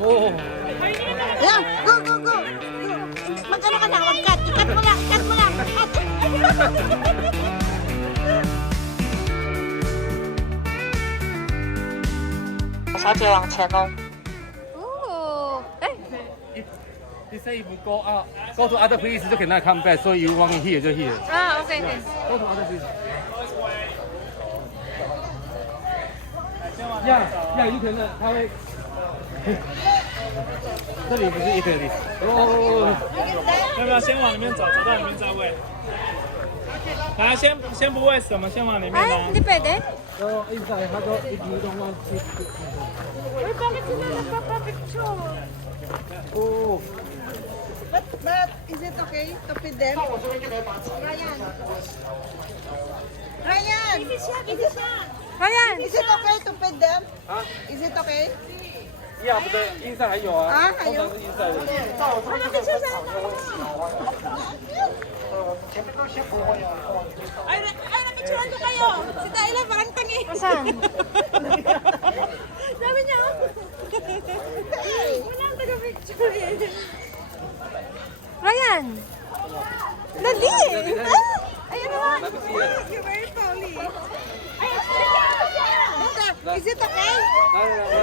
Oo. Ayan, go, go, go. Mag-ano ka na, wag cut. Ikat mo lang, ikat mo lang. Oh, He say if we go to other place 就 cannot come back, so you want here 就 here. okay. Go to other place. Yeah, you can. 他会。这里不是 Italy。哦。要不要先往里面走，走到里面再喂？来，先不喂什么，先往里面 Ay, 拿。 hindi pwede? So inside, 他说 if you don't want to. Uy, bakit sila nagpapapicture? Oh. But is it okay to feed them? Ryan. Ryan. Ryan! Is it okay to feed them? 啊 Is it okay? Yeah, 不对，inside 还有啊。啊还有通常是 inside 的。Ay, napicturean ko kayo. Si Dayla, bakantang eh. Saan? Sabi niya, walang taga-picture eh. Ryan! Dali! Ayun naman. You're very funny. Is it okay?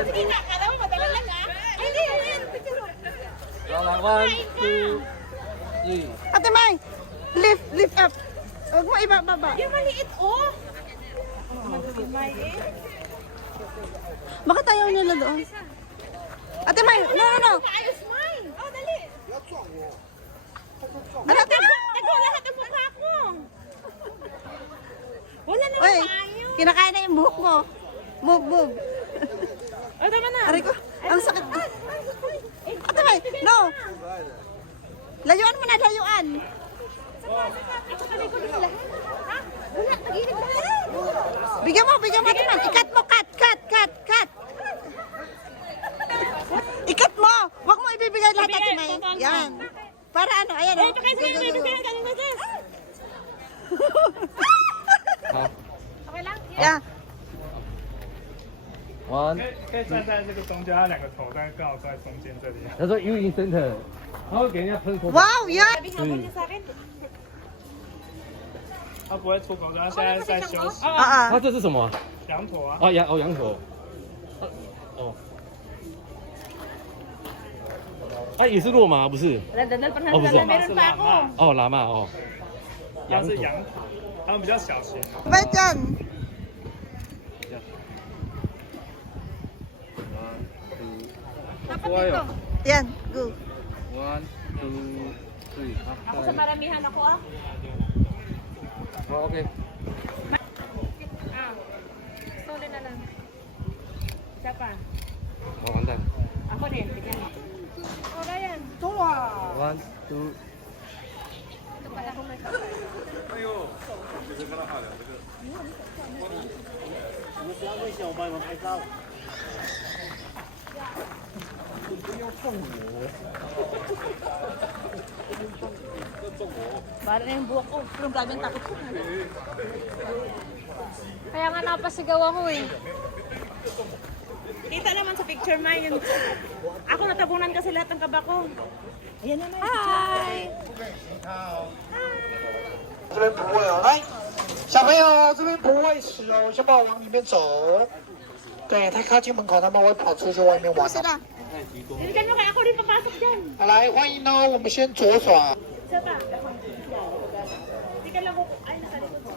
Sige na, akala mo madala lang ah. Ay, hindi, yan. Picture mo. 1, 2, 3. Ate May, lift up. Huwag mo ibababa. Yung maliit, oh! Bakit ayaw nila doon? Ate May, no. Ayos, mine! Oh, dali! Ano, Ate May? Tago lahat ang mukha ko! Wala na Uy, tayo! kinakain na yung buhok mo. Move. Oh, tama na! Aray ko, ang sakit. Ate May, no. Layuan mo na, layuan. Ako talikod nila. Ha? Wala, nag-inig lahat! Bigyan mo, Ate May. Ikat mo, cut. Ikat mo. Huwag mo ibibigay lahat, Ate May. Yan. Para ano, ayan. Eh, ito kasi may bigyan ka nila dyan. 好 Okay lang? Yeah. ，1。可以站在这个中间，它两个头在刚好在中间这里。他说 you in center，他会给人家喷口水。 Wow, yan. Sabi habol niya sa akin. 它不会出口水，它现在在休息。Ah, 他这是什么啊？羊驼啊，啊羊驼。哦。啊也是落马不是？ Dadal pa Oh, buso. meron pa ako. 哦喇嘛哦。它是羊驼，它们比较小型。 Ba't yan? Dapat dito. Yan, go. 1, 2, 3。 Ako sa maramihan ako ah. 好 OK。 Ah. Sole na lang. Isa pa. 好完蛋。 Ako din. Tignan mo. Oh, Ryan. 1, 2。 Ito pala ako may Para na yung buhok ko. Pero grabe ang takot ko. Kaya nga napasigaw ako eh. Kita naman sa picture ma yun. Ako natabunan kasi lahat ng kaba ko. Ayan na na. Hi! 这边不喂哦，来，小朋友这边不喂食哦，先帮我往里面走。对，太靠近门口，他们会跑出去外面玩的。 Sila. Bigyan mo kaya ako rin papasok dyan. 好，来欢迎哦，我们先左转。 Isa pa. Hindi ka lang ko. Ay, nasa likod ko.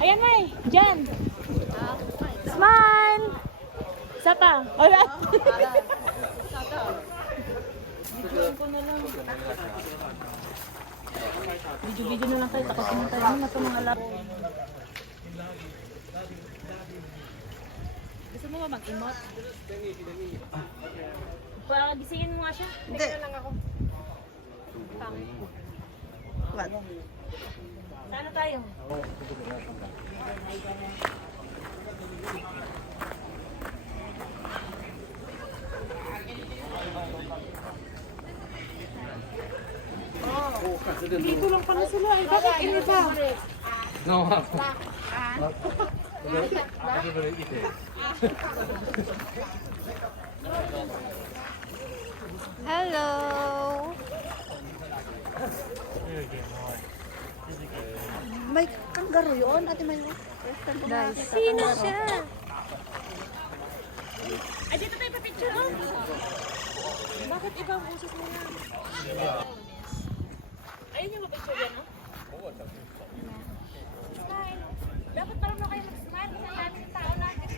Ayan, May. Diyan. Smile. Isa pa. Alright. Video na lang tayo. Takot na tayo. Ano na ito mga lab? Gusto mo ba mag-emote? Para gisingin mo nga siya. Hindi. lang ako. What? Saan tayo? Dito lang pala sila. Bakit ini ba? No. Everybody eat it. Hello. May kangaroo yun, Ate Mayo. Sino siya? Ay, dito tayo pa-picture, oh. Bakit ibang usos mo yan? Ayun yung pa-picture yan, oh. Smile. Dapat parang na kayo mag-smile sa lahat ng tao natin.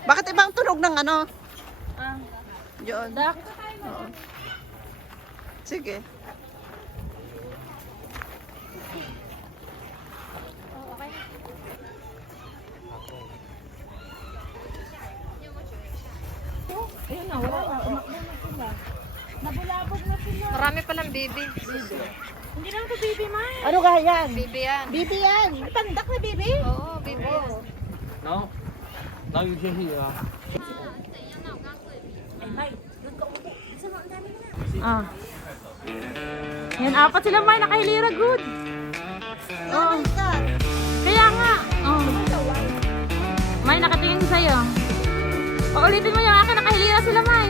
Bakit ibang tunog ng ano? Ah, Yun. dito tayo mo. Sige. Oh, okay. Oh, ayun na, wala na. Umakbo na sila. Nabulabog na sila. Marami palang bibi. Hindi naman ito baby, man. Ano ka yan? Bibi yan. Bibi yan. Pandak na baby. Oo, bibi yan. Now, now you can hear. Ah. Yan, apat sila may nakahilira good. Oo. Kaya nga. Oh. May nakatingin sa'yo. Paulitin mo yung akin, nakahilira sila may.